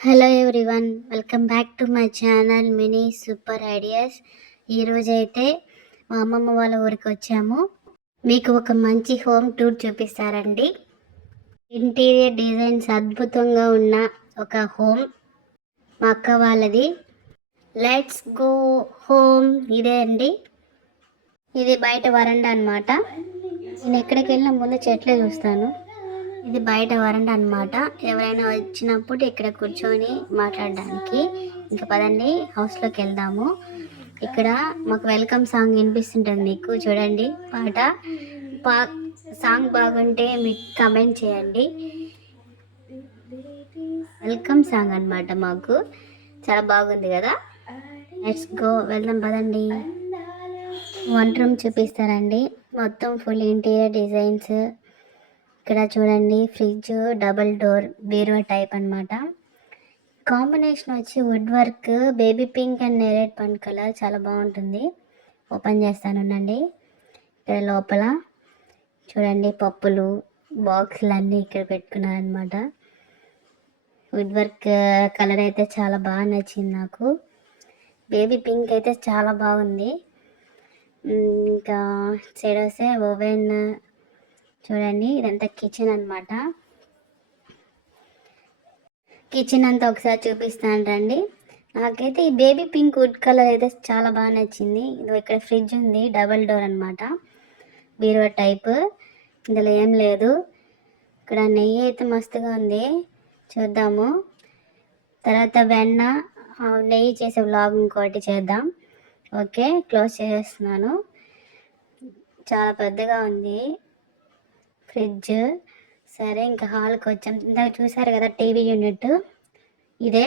Hello everyone welcome back to my channel mini super ideas ఈరోజు అయితే మా అమ్మమ్మ వాళ్ళ ఊరికి వచ్చాము. మీకు ఒక మంచి హోమ్ టూర్ చూపిస్తారండి. ఇంటీరియర్ డిజైన్స్ అద్భుతంగా ఉన్న ఒక హోమ్ మా అక్క వాళ్ళది. లెట్స్ గో హోమ్ ఇదే అండి. ఇది బయట వరండా అన్నమాట. నేను ఎక్కడికి వెళ్ళిన ముందు చెట్లే చూస్తాను. ఇది బయట వరండా అన్నమాట. ఎవరైనా వచ్చినప్పుడు ఇక్కడ కూర్చొని మాట్లాడడానికి. ఇంకా పదండి హౌస్లోకి వెళ్దాము. ఇక్కడ మాకు వెల్కమ్ సాంగ్ వినిపిస్తుంటుంది మీకు. చూడండి పాట. పా సాంగ్ బాగుంటే మీకు కమెంట్ చేయండి. వెల్కమ్ సాంగ్ అన్నమాట మాకు. చాలా బాగుంది కదా? లెట్స్ గో వెళ్దాం పదండి. వంట రూమ్ చూపిస్తారండి. మొత్తం ఫుల్ ఇంటీరియర్ డిజైన్స్ ఇక్కడ చూడండి ఫ్రిడ్జ్ డబల్ డోర్ బీరువా టైప్ అనమాట కాంబినేషన్ వచ్చి wood work baby pink and నేరేడ్ పండ్ కలర్ చాలా బాగుంటుంది. ఓపెన్ చేస్తాను ఉండండి. ఇక్కడ లోపల చూడండి పప్పులు బాక్సులు అన్నీ ఇక్కడ పెట్టుకున్నారనమాట వుడ్ వర్క్ కలర్ అయితే చాలా బాగా నచ్చింది నాకు. బేబీ పింక్ అయితే చాలా బాగుంది. ఇంకా సైడ్ వస్తే ఓవెన్ చూడండి ఇదంతా కిచెన్ అన్నమాట. కిచెన్ అంతా ఒకసారి చూపిస్తాను రండి. నాకైతే ఈ బేబీ పింక్ వుడ్ కలర్ అయితే చాలా బాగా నచ్చింది. ఇది ఇక్కడ ఫ్రిడ్జ్ ఉంది డబల్ డోర్ అనమాట బీరువా టైప్ ఇందులో ఏం లేదు. ఇక్కడ నెయ్యి అయితే మస్తుగా ఉంది. చూద్దాము. తర్వాత వెన్న నెయ్యి చేసే వ్లాగ్ ఇంకోటి చేద్దాం. ఓకే క్లోజ్ చేసేస్తున్నాను చాలా పెద్దగా ఉంది. ఫ్రిడ్జ్. సరే ఇంకా హాల్కి వచ్చాం ఇందాక చూసారు కదా టీవీ యూనిట్. ఇదే.